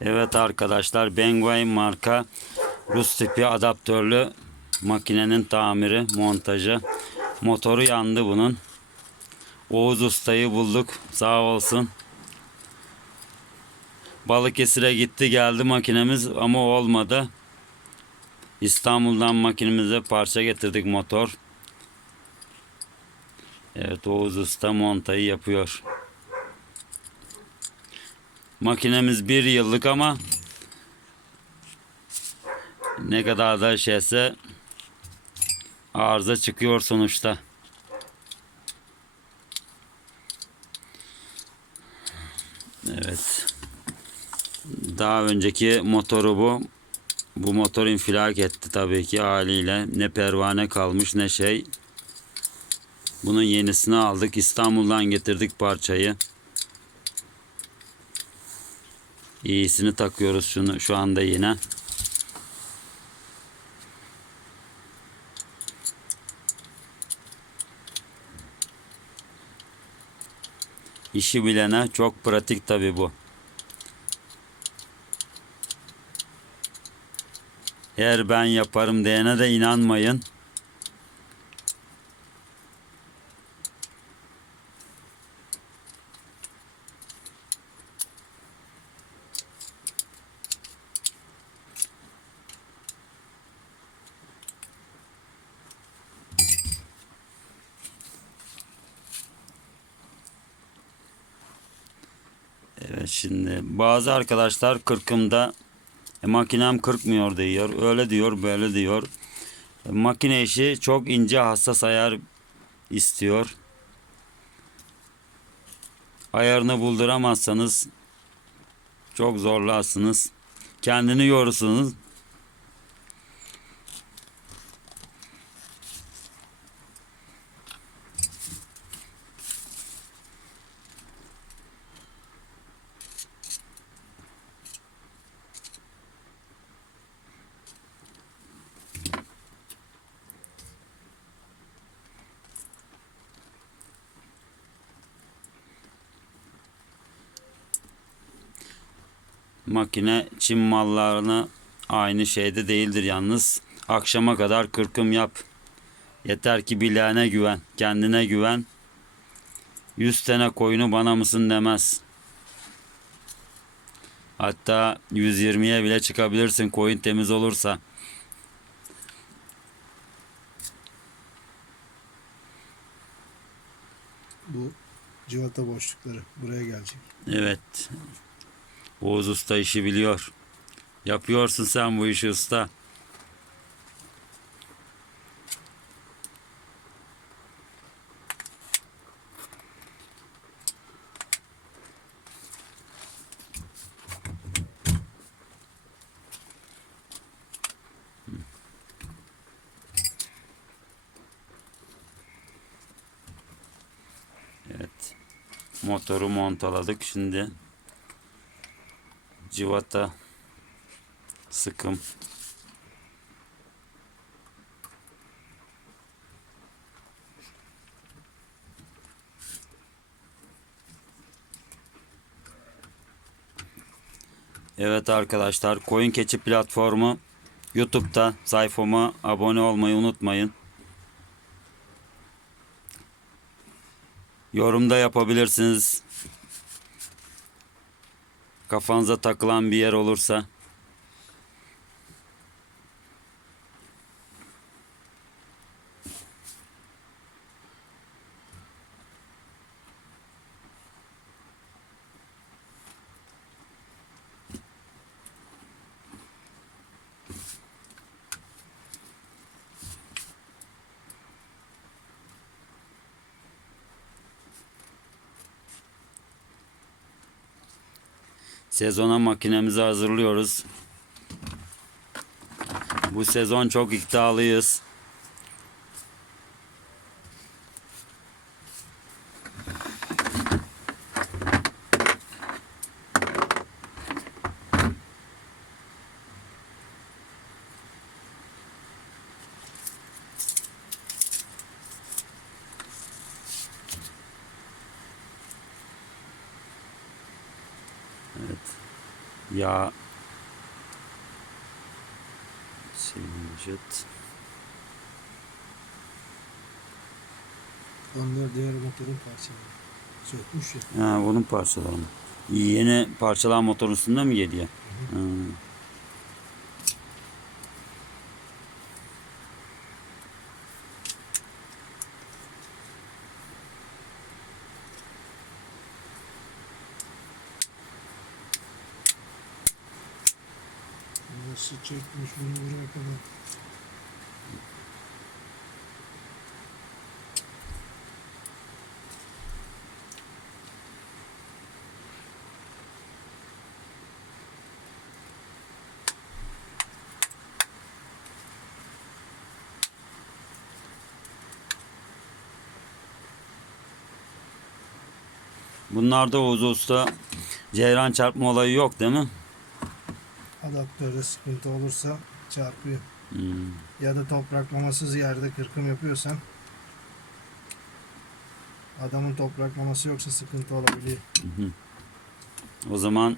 Evet arkadaşlar, Bengay marka Rus tipi adaptörlü makinenin tamiri, montajı. Motoru yandı bunun. Oğuz Usta'yı bulduk. Sağ olsun. Balıkesir'e gitti geldi makinemiz ama olmadı. İstanbul'dan makinemize parça getirdik, motor. Evet, Oğuz Usta montayı yapıyor. Makinemiz 1 yıllık ama ne kadar da şeyse arıza çıkıyor sonuçta. Evet. Daha önceki motoru bu. Bu motor infilak etti tabii ki haliyle. Ne pervane kalmış ne şey. Bunun yenisini aldık. İstanbul'dan getirdik parçayı. İyisini takıyoruz şunu şu anda yine. İşi bilene çok pratik tabii bu. Eğer ben yaparım diyene de inanmayın. Evet, şimdi bazı arkadaşlar kırkımda makinem kırpmıyor diyor. Öyle diyor, böyle diyor. Makine işi çok ince, hassas ayar istiyor. Ayarını bulduramazsanız çok zorlarsınız. Kendini yorursunuz. Makine Çin mallarına aynı şeyde değildir yalnız. Akşama kadar kırkım yap. Yeter ki bileğine güven, kendine güven. 100 tane koyunu bana mısın demez. Hatta 120'ye bile çıkabilirsin koyun temiz olursa. Bu cıvata boşlukları buraya gelecek. Evet. Oğuz Usta işi biliyor. Yapıyorsun sen bu işi usta. Evet. Motoru montaladık. Şimdi cıvata sıkım. Evet arkadaşlar, Koyun Keçi platformu YouTube'da, sayfama abone olmayı unutmayın. Yorumda yapabilirsiniz. Kafanıza takılan bir yer olursa. Sezona makinemizi hazırlıyoruz. Bu sezon çok iddialıyız. Evet. Yağ vücut. Onlar diğer motorun parçaları. Sökmüş ya. Ha, bunun parçaları mı? Yeni parçalar motorun üstünde mi geliyor? Ha. Nasıl çekmiş bunu buraya kadar. Bunlarda Oğuz Usta ceyran çarpma olayı yok değil mi? Adaptörde sıkıntı olursa çarpıyor. Hmm. Ya da topraklamasız yerde kırkım yapıyorsan, adamın topraklaması yoksa sıkıntı olabiliyor. O zaman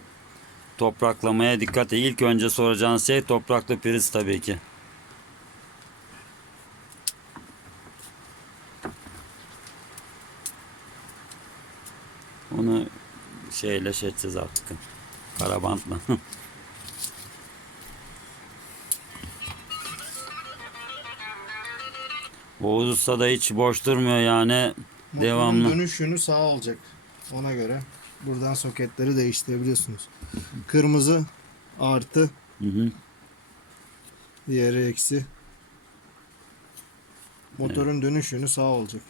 topraklamaya dikkat et. İlk önce soracağın şey topraklı priz tabii ki. Onu şeyle şedeceğiz artık. Karabantla. Oğuz Usta da hiç boş durmuyor yani. Motorun Devamlı. dönüş yönü sağ olacak. Ona göre buradan soketleri değiştirebiliyorsunuz. Kırmızı artı, Hı hı. diğeri eksi. Motorun dönüş yönü sağ olacak.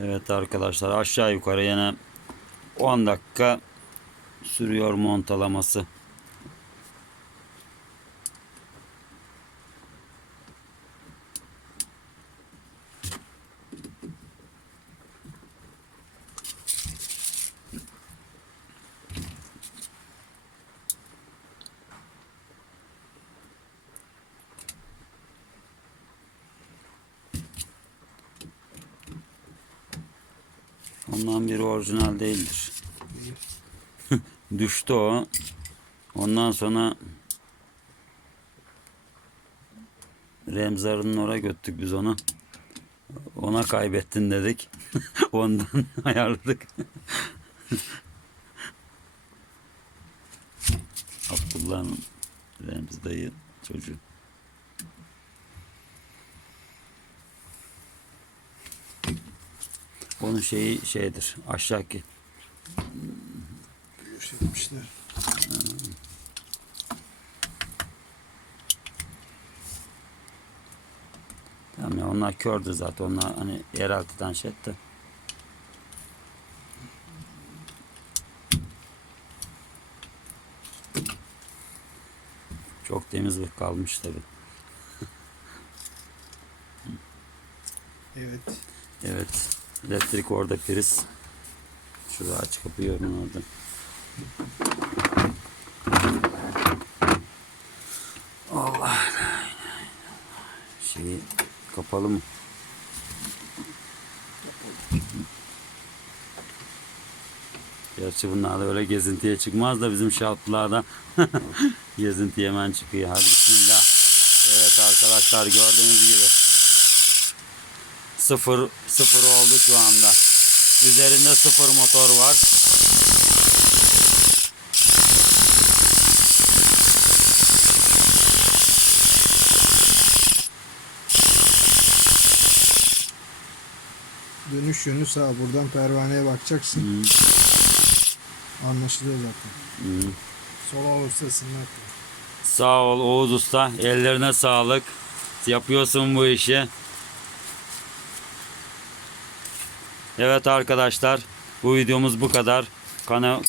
Evet arkadaşlar, aşağı yukarı yine 10 dakika sürüyor montalaması. Ondan biri orijinal değildir. Düştü o. Ondan sonra Remzar'ın oraya götürdük biz onu. Ona kaybettin dedik. Ondan ayarladık. Abdullah'ın Remzi dayı çocuğu. Onun şeyi şeydir. Aşağıki. Görüşmüşler. Tamam ya, onlar kördü zaten. Onlar hani yeraltıdan şey etti. Çok temiz bir kalmış tabi. Evet. Evet. Elektrik orada, priz. Şurada aç kapıyı onun orada. Allah. Şeyi kapalı mı? Gerçi bunlar da öyle gezintiye çıkmaz da bizim şartlarda gezintiye hemen çıkıyor. Hadi bismillah. Evet arkadaşlar, gördüğünüz gibi sıfır oldu şu anda. Üzerinde sıfır motor var. Dönüş yönü sağ. Buradan pervaneye bakacaksın. Hı. Anlaşılıyor zaten. Hı. Sol olursa ısınmak. Sağ ol Oğuz Usta. Ellerine sağlık. Yapıyorsun bu işi. Evet arkadaşlar. Bu videomuz bu kadar.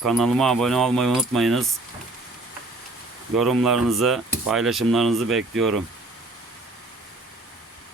Kanalıma abone olmayı unutmayınız. Yorumlarınızı, paylaşımlarınızı bekliyorum.